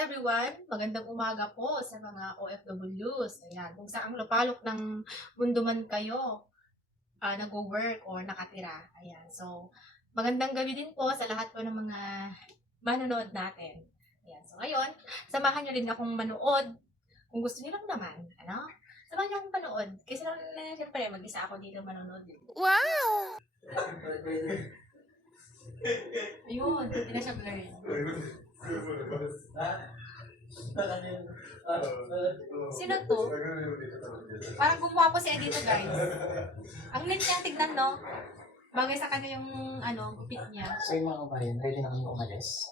everyone! Magandang umaga po sa mga OFWs. Ayan, kung saang lupalok ng mundo man kayo, nag-work or nakatira. Ayan, so magandang gabi din po sa lahat po ng mga manonood natin. Ayan, so ngayon, samahan nyo rin akong manood. Kung gusto niyo lang naman, ano? Samahan nyo akong manood. Kasi lang, siyempre, mag-isa ako dito manonood. Wow! Ayun, hindi na siya blurred. Sino to? Parang gumawa po si Edito, guys. Ang neat niya tignan, no? Bagay sa kanya yung, gupit niya. So yung mga kabayan, ready na kami umalis.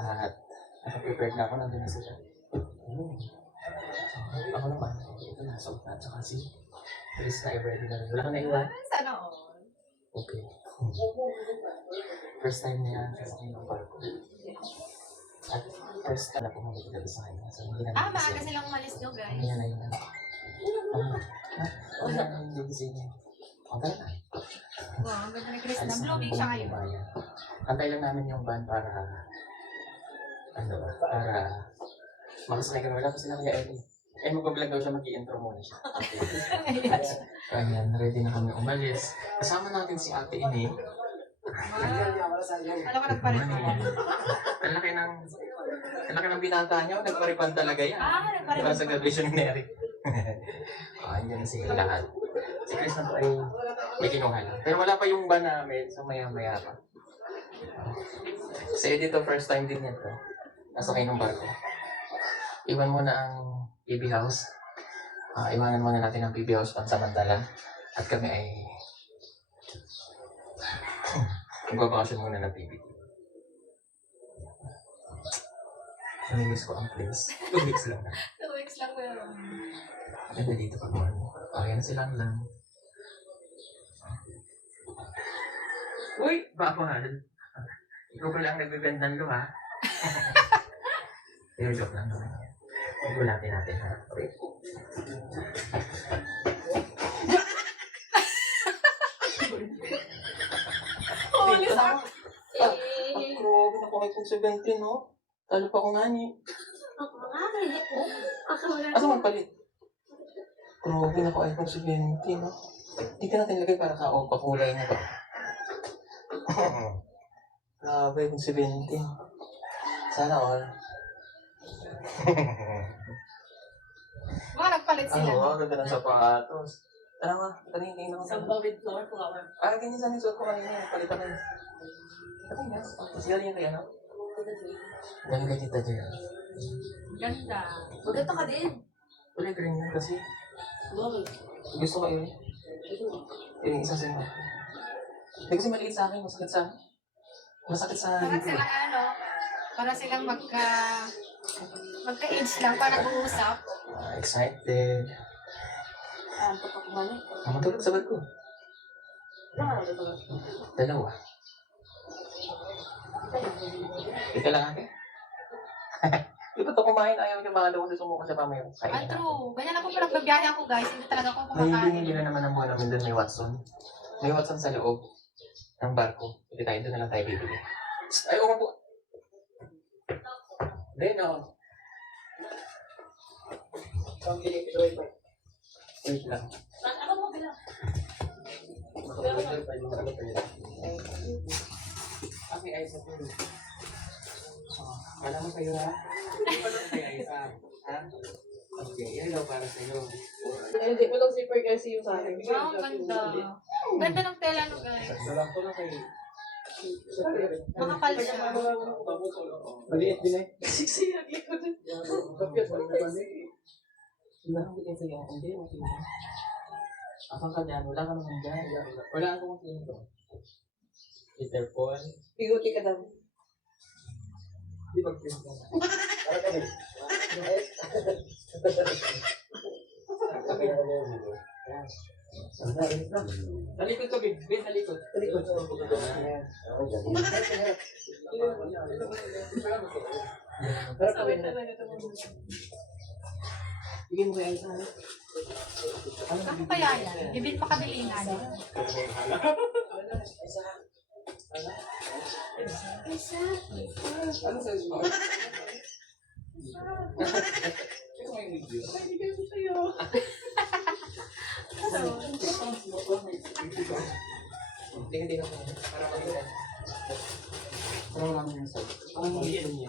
At nakaprepared na ako, nandun na sila. Ako naman, ito na, so at saka si Chris na ready na rin. Wala ka na iwan? Sana all. Okay. First time niya sa akin ng barko. At first time na pumunta ko sa kanya. So hindi na maaga silang umalis, no, guys? Hindi na yun. Hindi na yung gigising niya. Okay na. Wow, ang ganda ni Chris na. Blooming siya ngayon. Antay lang namin yung van para makasakay kami. Wala pa sila kaya Ellie. Mag-vlog daw siya, mag-i-intro muna siya. Okay. Ayan, ready na kami umalis. Kasama natin si Ate Ine. Alam ko nagparipan. Ang laki ng binata niya. Nagparipan talaga yan. Nagparipan. Diba sa graduation ni Eric? Andyan na sila lahat. Si Chris na po ay may kinuha lang. Pero wala pa yung ban namin. So maya-maya pa. Kasi dito first time din yan to. Nasa kayo ng barko. Iwan mo na ang PB House. Iwanan muna natin ang PB House pansamantala. At kami ay magbabakasyon muna ng PB. Namimiss ko ang place. 2 weeks lang na. 2 weeks lang meron. Ganda dito pag morning. Ayan silang lang. Uy! Bakal! Ikaw pala ang nagbibend ng luha. Pero joke lang naman yan. Gulatin natin ha. Okay. Holy fuck! Ang grabe na kung may 17, no? Talo pa ko nga ni. Asa man palit? Grabe na ko iPhone 17, no? Hindi ka natin lagay para pakulay na ba? Grabe, iPhone 17. Sana all. Baka nagpalit sila. Ganda ng sapatos. Tara nga, tingin ako. Sa with flower flower. Ganyan sana yung suot ko kanina. Palitan ko yun. Tapos galing yan kaya, no? Galing kay Tita Jaya. Ganda. Maganda ka din. Wala, green yan kasi. Bakit? Gusto ko yun. Yung isa sa'yo. Hindi kasi maliit sa akin. Masakit sa Parang silang para silang magka-age lang, para nag-uusap. Excited. Antok ako ba? Matulog sa bag ko. Dalawa. Ito lang ate. Di ba ito kumain? Ayaw niya mga daw kasi sumuko sa pamayo. True. Ganyan ako pala nagbabiyahe ako, guys. Hindi talaga ako kumakain. Hindi na naman ang buwan namin doon may Watson. May Watson sa loob ng barko. Hindi tayo doon na lang tayo bibili. Ay, umupo. Then, wait lang. Ano mo bilang? Okay, ay sa pulo. Wala mo kayo ha? Okay, ay sa. Ha? Okay, yan daw para sa'yo. Hindi mo lang zipper kasi yung sa akin. Wow, ganda. Ganda ng tela, no, guys. Salam ko lang kayo. Makapal siya. Maliit din eh. Siksi, nag-ikot. Wala kang bitin sa'yo. Hindi, okay na. Asan ka dyan? Wala ka naman dyan. Wala akong kung sino. Peter Paul. Piguti ka daw. Di ba Chris ka? Para kami. Talikod ka, Big. Ben, talikod. Talikod. Para kami. Bigyan mo kaya isa. Ano kaya yan? Bibit pa kabilingan. Ano sa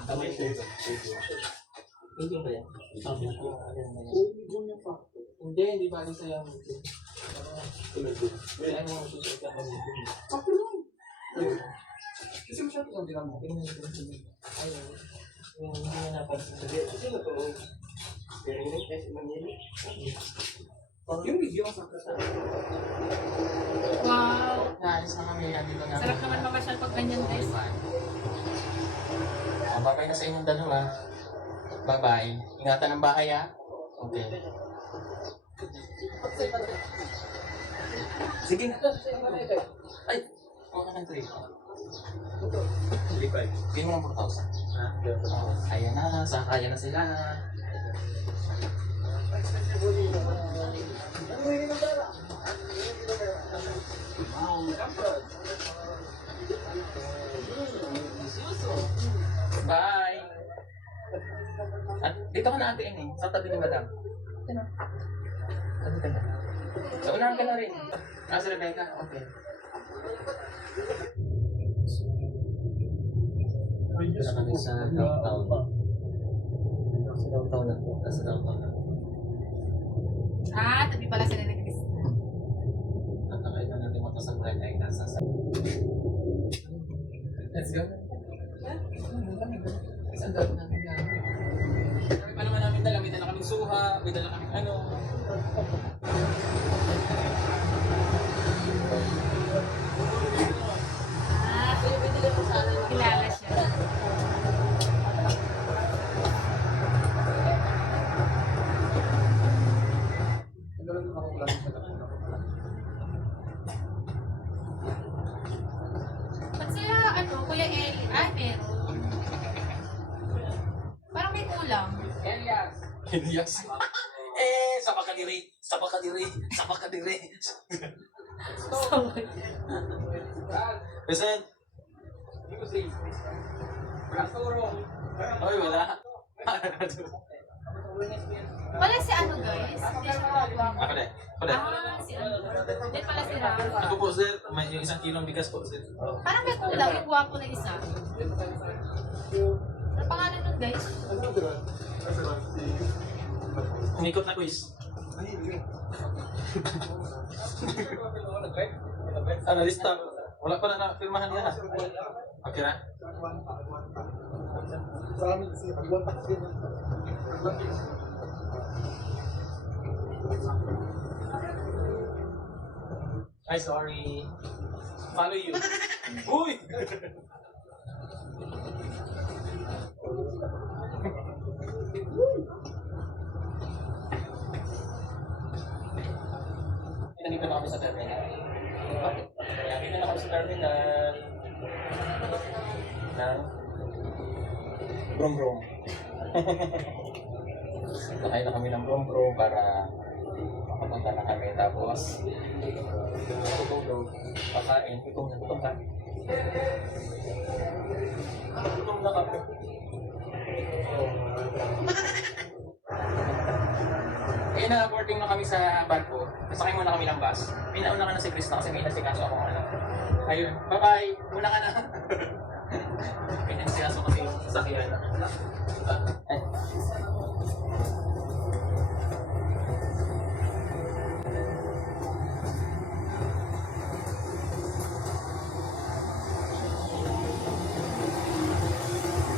Kamay ko. Medium ba yan? Hindi, hindi ba rin sa'yo ang medium? Kaya mo susunod ka pa medium. Kasi masyado kang tinamo. Tingnan mo kung sino. Ayun. Yung hindi na napansin. Sino to? Pero yun, kasi manili. Yung video ang sakit. Wow! Naalis na kami. Andito na. Sarap naman mamasyal pag ganyan, guys. Bye-bye na sa inyong dalawa. Bye-bye. Ingatan ng bahay, ha? Okay. Sige na. Ay! Huwag ka ng 3. 3.5. Bigyan mo ng 4,000. Ayan na. Sakaya na sila. Bye! At dito ka na ate Eng, sa tabi ni Madam. Tabi ka na. Sa unahan ka na rin. Si Rebecca? Okay. Dito na kami sa downtown. Sa downtown na po. Sa downtown na. Tabi pala sila ni Chris. At nakailan natin matasabulan ay nasa sa... Let's go. Isang daw natin na. Kami pa naman namin dala. May dala kaming suha. May dala kaming ano. Kilala siya. Ba't sila, Kuya Eli? Meron. Parang may kulang. Elias. Sama ka diri. Sama ka diri. Sama ka diri. Present. Oy, wala. Wala si guys? Ako din. Ako din. Si Hindi pala si Ram. Ako po, sir. May yung 1 kilong bigas po, sir. Parang may kulang. Yung guwapo na isa. Ano pangalan nun, guys? Umikot na quiz. Ano, lista? Wala pa na firmahan yan, ha? Okay na? Ay, sorry. Follow you. Uy! Nandito na kami sa terminal. Nandito na kami sa terminal. Na? Brum-brum. Nakain na kami ng brum-brum para makapunta na kami. Tapos, tutulog, pakain, gutom na gutom ka. Gutom na kami. Eh, na-boarding na kami sa barko. Nasakay muna kami ng bus. May nauna ka na si Chris na kasi may nasikaso ako ano. Ayun, bye-bye! Muna ka na! May nasikaso kasi yung sasakyan. Ay.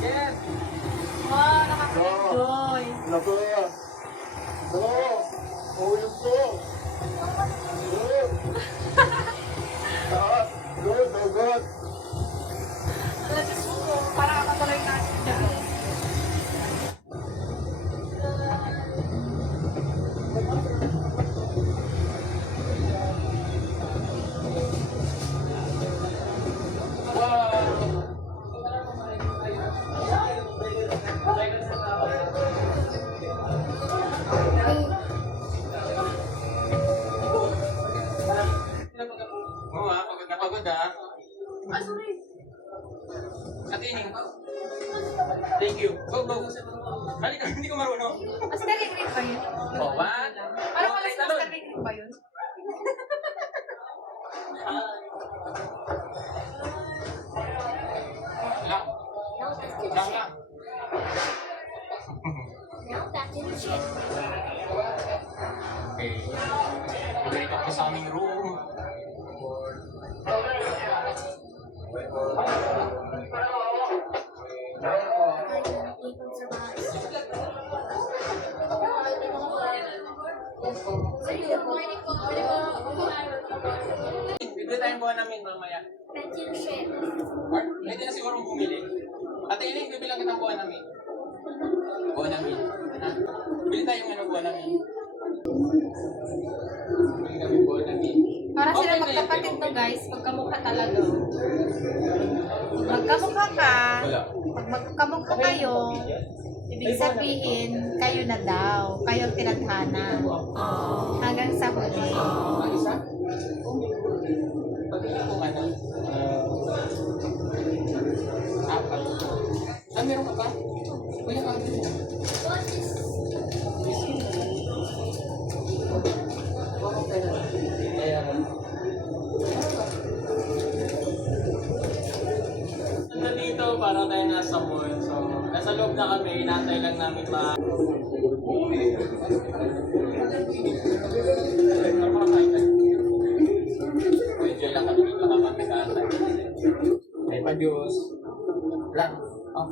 Yes! Wow, nakaka-enjoy. Alas mo ko, parang kakatuloy natin dyan. Oo ah, pagod na pagod ah. Sorry. Atining. Thank you. Go, go. Halika, hindi ko marunong. Master Ring ba yun? Oh, one. Parang wala Okay, si talon. Master Ring ba yun? Lang. Lang lang. Now back to the ship. Okay. Ganito ko sa aming room. Bibili tayong buwan namin mamaya. Back to the ship. Or, pwede na siguro bumili. Ate Iling, bibilang kitang buwan namin. Buwan namin. Ha? Bili tayong buwan namin. Bili kami buwan namin. Para sila Okay, magkapatid okay. to guys, magkamukha talaga. Magkamukha ka, Wala. pag magkamukha kayo, ibig sabihin, kayo na daw, kayo ang tinadhana. Hanggang sa huli. Isa? Pati kung apat. Meron ka pa? Kuya ka. Nandito para tayo nasa mall. So, nasa loob na kami. Inaantay lang namin medyo lang kami dito kapag nag-aantay. May pa-Diyos. Lang. Oh.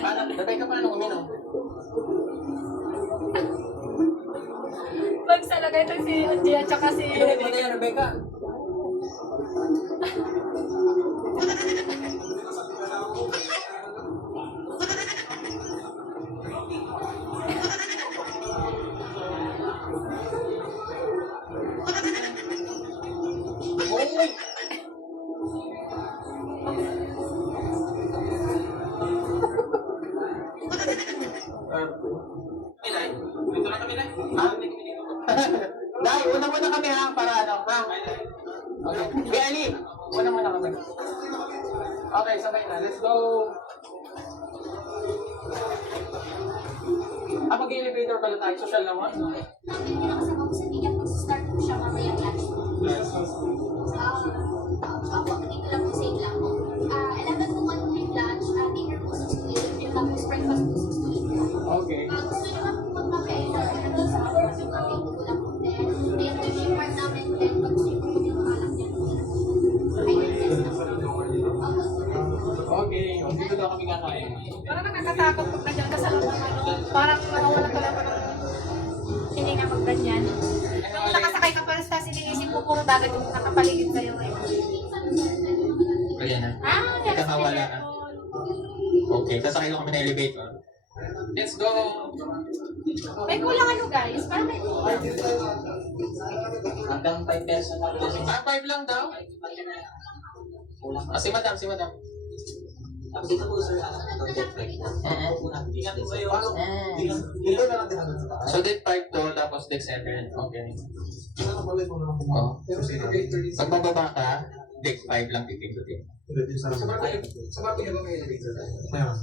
Paano? Dabay ka paano uminom? Magsalagay ito si Angie at saka si... Inulit mo na yan, Rebecca. Uy! Dai, dito na kami na. Dai, una-una kami ha, para ano, ha? Okay. Hey, Ali, una-una kami. Okay, sabay na. Let's go. Mag-elevator pala tayo. Social naman. Namin yung nakasama ko sa tiyak, start ko siya mamaya lunch. Ako, dito lang po sa lang. 11 to 1 yung lunch, dinner po 6 to 8, tapos breakfast po 6 to 8. Okay. Gusto nyo lang po magpapay-enter, sa hours yung aming kulang po din. Internship part namin din, pag gusto nyo po yung kalak yan. Ayun, yes na po. Okay. Dito daw kami kakain. Parang nakakatakot pag nandiyan ka sa loob ng ano. Parang nawawala ka lang ng hininga pag ganyan. Nung nakasakay ka pa sa siniisip mo, puro dagat yung nakapaligid sa'yo eh. Ayan na. Yes. Nakawala na. Okay, sasakay lang kami ng elevator. Let's go! May kulang ano guys, parang may kulang. Hanggang 5 pesos. 5 lang daw? Si madam, si madam. Tapos dito po sir, ingat po kayo. Dito na lang din natin sa taas. So, deck 5 to, tapos deck 7. Okay. Balik mo naman. Oh. Pero sa elevator din. Pag bababa ka, deck 5 lang pipindutin. Sa Marco yung may elevator tayo. Mayroon.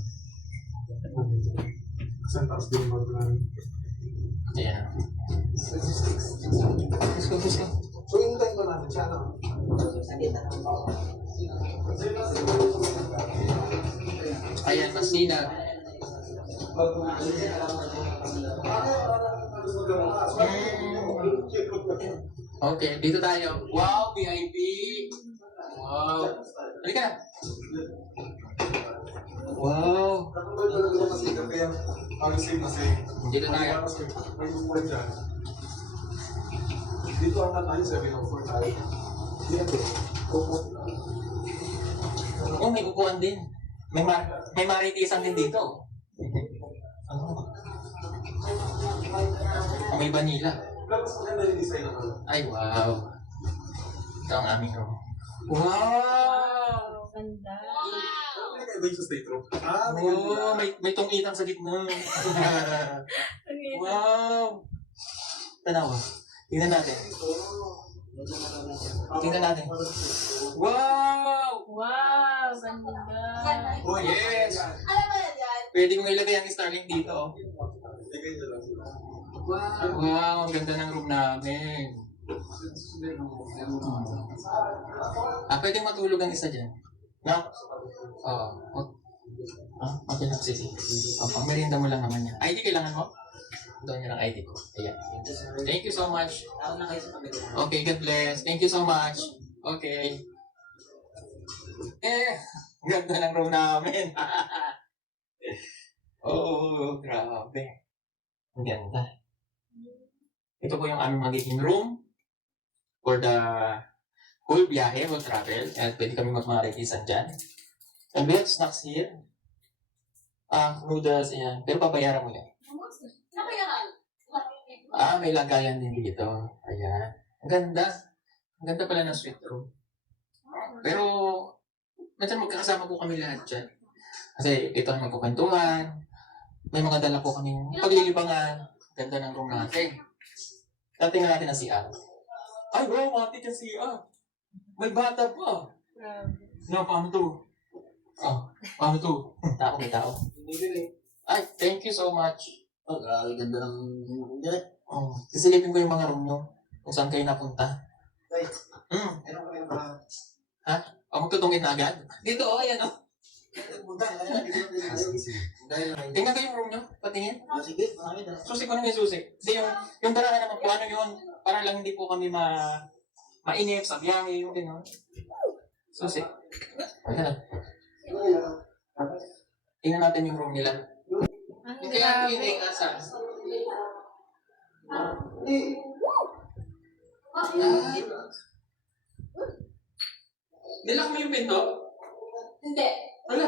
Saan taas din mo namin? Ayan. Statistics. Let's go, let's go. So, hintay mo natin siya, no? Ayan, Masina. Okay, dito tayo. Wow, VIP! Wow! Halika na! Wow! Kaya, same na same. Dito tayo. May support dyan. Dito ang tayo, 704 tayo. Dito. Oh, may upuan din. May maritisan din dito. May vanilla. Tapos maganda yung design naman. Ay, wow. Ito ang aming room. Wow! Ganda. Ano yung sa state room? Oh, may tungitang sa gitna. Wow! Tanawa. Tingnan natin. Tingnan natin. Wow! Wow, ganda. Oh, yes! Alam mo na yan? Pwede mong ilagay ang Starlink dito. Oh. Wow, ang ganda ng room namin. Pwede matulog ang isa dyan. No? Oo. Okay lang, sige. Pang merienda mo lang naman yan. ID kailangan mo? Doon yan ang ID ko. Ayan. Thank you so much. Ako na kayo sa pagdating. Okay, God bless. Thank you so much. Okay. Ganda ng room namin. Oh, grabe. Ang ganda. Ito po yung aming magiging room for the whole biyahe, whole travel. At pwede kami magmarikisan dyan. And we have snacks here. Noodles, ayan. Pero papayaran mo yan. May lagayan din dito. Ayan. Ang ganda. Ang ganda pala ng suite room. Pero, minsan magkakasama po kami lahat dyan. Kasi ito ang magkukwentuhan. May mga dala po kami paglilibangan. Ganda ng room natin. Tingnan natin ang CR. Ay, bro, mati ka CR. May bata pa. Paano to? Paano to? Tao, may tao. Ay, thank you so much. Grabe, ganda ng... Sisilipin ko yung mga room nyo. Kung saan kayo napunta. Magtutungin na agad? Dito, ayan Tingnan kayo yung room nyo. Patingin. Sige, marami na. Susi ko na yung susi. Hindi, yung darahan naman po, ano yun? Para lang hindi po kami mainip sa biyahe, yung gano'n. Susi. Ayan. Tingnan natin yung room nila. Ang Kaya grabe. yung asa. Nilak mo yung pinto? Hindi. Wala.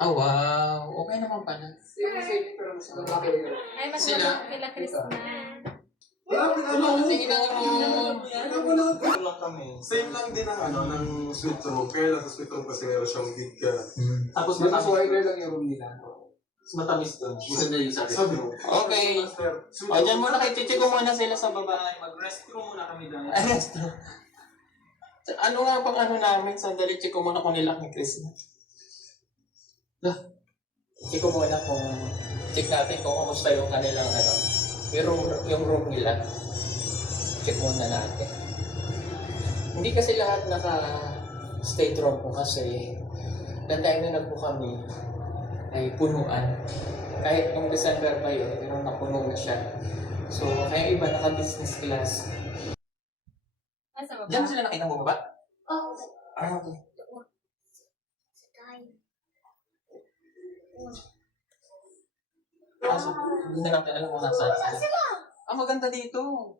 Wow. Okay naman pala. Ay, mas Sila? maganda kila Krishna. Tingin ang room. Same lang din ang ng suite room. Kaya lang sa suite room kasi meron siyang big Tapos mas wider lang yung room nila. Mas matamis doon. Maganda yung sabi. Sabi mo. Okay. O, dyan muna kay Chichi ko muna sila sa baba. Mag-restroom muna kami dahil. Restroom. Ano nga pang ano namin? Sandali, check ko muna kung nilak ni Chris. Check ko muna kung check natin kung kamusta yung kanilang yung room nila. Check muna natin. Hindi kasi lahat naka-state room ko kasi nandayin na nagpo kami ay punuan. Kahit nung December pa yun, pero napuno na siya. So, kaya iba naka-business class. Sa baba. Diyan sila nakita mo ba? Oh, Okay. Kaso, hindi na natin alam kung nasaan sila. Maganda dito.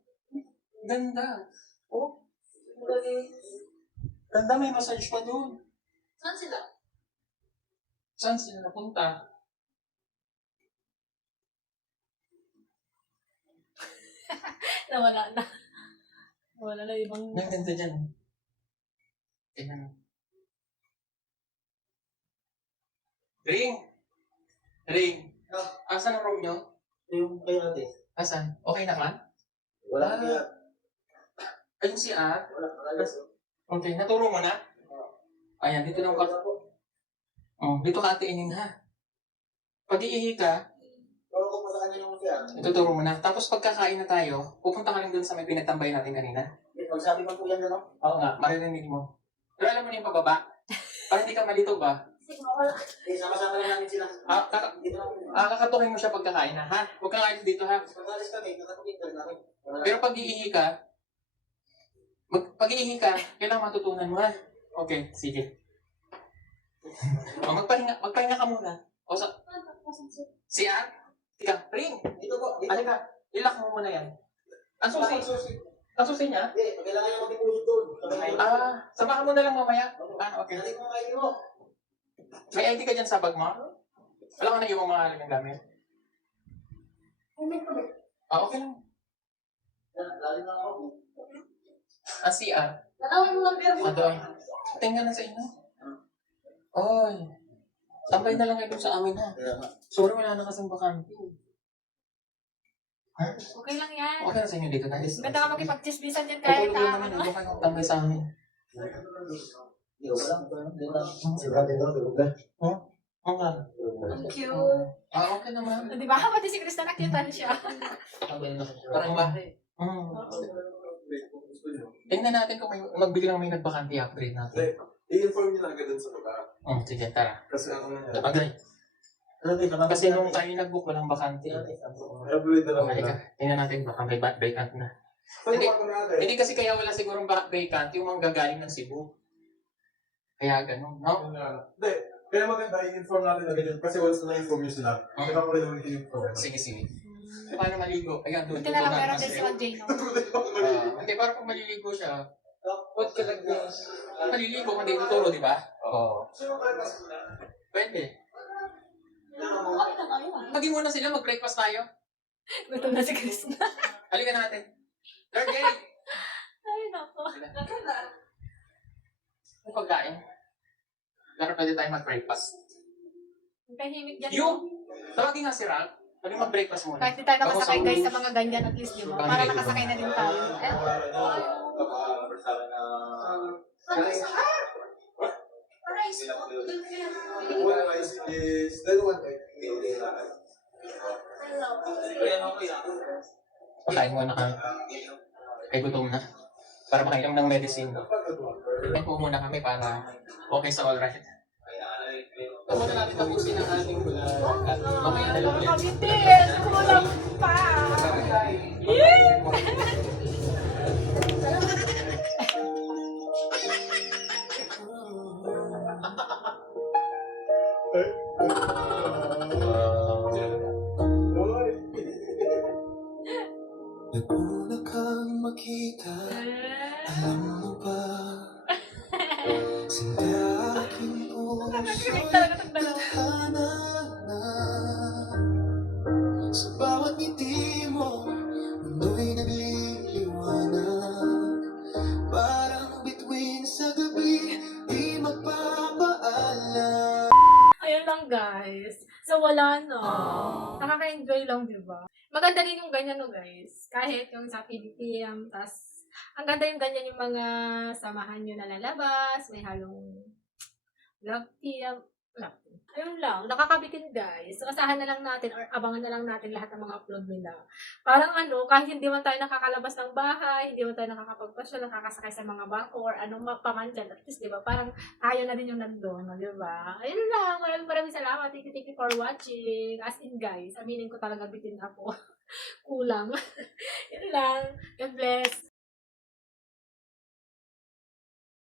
Ganda. Oh. Ganda, may massage pa doon. saan sila? Saan sila napunta? Nawala na. Wala na ibang... Ang ganda dyan. Tingnan mo. Ring! Ring! Asan ang room nyo? Yung kayo natin. Asan? Okay naman? Wala kaya. Ayun si At. Wala. Okay, naturo mo na? Ayan, dito lang ka. Dito ka atiinin ha. Pag iihi ka, Pero kung pa sa kanya yung siya. ituturo mo na. Tapos pagkakain na tayo, pupunta ka lang dun sa may pinagtambay natin kanina. Magsabi man po yan na, no? Oo nga, maririnig mo. Pero alam mo na yung pababa? Para hindi ka malito ba? Sama-sama lang namin sila. Dito lang. Kakatukin mo siya pagkakain na, ha? Huwag kang kain dito, ha? Pag-alis kami, nakapagkita namin. Pero pag iihi ka, kailangan matutunan mo, ha? Okay, sige. Magpahinga ka muna. O sa... Siya? Tika, ring! Dito po. Dito. Halika, ilak mo muna yan. Ang susi. Ang susi niya? Hindi, kailangan yung mag-deposit doon. Samahan mo na lang mamaya. Okay. Dali mo kayo mo. May ID ka dyan sa bag mo? Wala ka na yung mga halagang gamit? Okay lang. Lali na ako. CR. Natawin mo lang pero Doon. Tingnan na sa inyo. Oy. Tambay na lang kayo sa amin ha. Kaya nga. Sorry, wala na kasing bakante. Okay lang yan. Okay na sa inyo dito, guys. Maganda ka makipag-chismisan dyan kahit Tutulog lang naman. Huwag kayo tambay sa amin. Sigurado ito, tulog na. Oo nga. Ang cute. Okay naman. Di ba? Pati si Krista nakitan siya. Parang bahay. Tingnan natin kung magbiglang may nagbakante upgrade natin. I-inform niyo na agad dun sa baba. Sige, tara. Kasi ano na yan. Agad. Kasi nung tayo nag-book, walang bakante. Upgrade na lang Halika, muna. tingnan natin baka may vacant na. Saan yung ako natin? Hindi kasi kaya wala sigurong vacant yung mga gagaling ng Cebu. Kaya ganun, no? Hindi. Kaya maganda, i-inform natin agad yun. Kasi once na na-inform nyo sila, hindi pa pala yung i-inform. Sige. Paano maligo? Ayan, doon. Buti na lang meron din si Jane. Hindi, para pag maliligo siya, what ka lang maliligo kung hindi tuturo, di ba? Oo. Pwede. Maging muna sila, mag-breakfast tayo. Gutom na si Krista. Halika natin. Third day. Ay, nako. Ang pagkain. Pero pwede tayo mag-breakfast. Ang tahimik dyan. Yung, tawagin nga si Ralph. Pwede mag-breakfast muna. Kahit di tayo nakasakay guys sa mga ganyan at least, di ba? Para nakasakay na din tayo. One rice is, then one egg. Pakain muna kami. Ay, gutom na. Para makainom ng medicine. Tingnan po muna kami para okay sa all right. So, muna natin tapusin ang ating vlog. At mamaya na lang ulit. Nakabitin! Kulang pa! Naguna kang makita, alam mo ba? Sinda aking Nakakilig puso'y talaga itong dalawa. tadhana na. Sa bawat ngiti mo, mundo'y nagliliwanag. Parang bituin sa gabi, di magpapaalam. Ayun lang guys. So wala na. Nakaka-enjoy lang, di ba? Maganda din yung ganyan no guys. Kahit yung sa PDPM, tas ang ganda yung ganyan yung mga samahan nyo na lalabas, may halong vlog team. Ayun lang, nakakabitin guys. So, asahan na lang natin or abangan na lang natin lahat ng mga upload nila. Parang kahit hindi man tayo nakakalabas ng bahay, hindi man tayo nakakapagpasya, nakakasakay sa mga bangko or anong paman dyan, at least, di ba? Parang tayo na din yung nandun, di ba? Ayun lang, maraming salamat. Thank you for watching. As in guys, aminin ko talaga bitin ako. Kulang. Yun lang. God bless.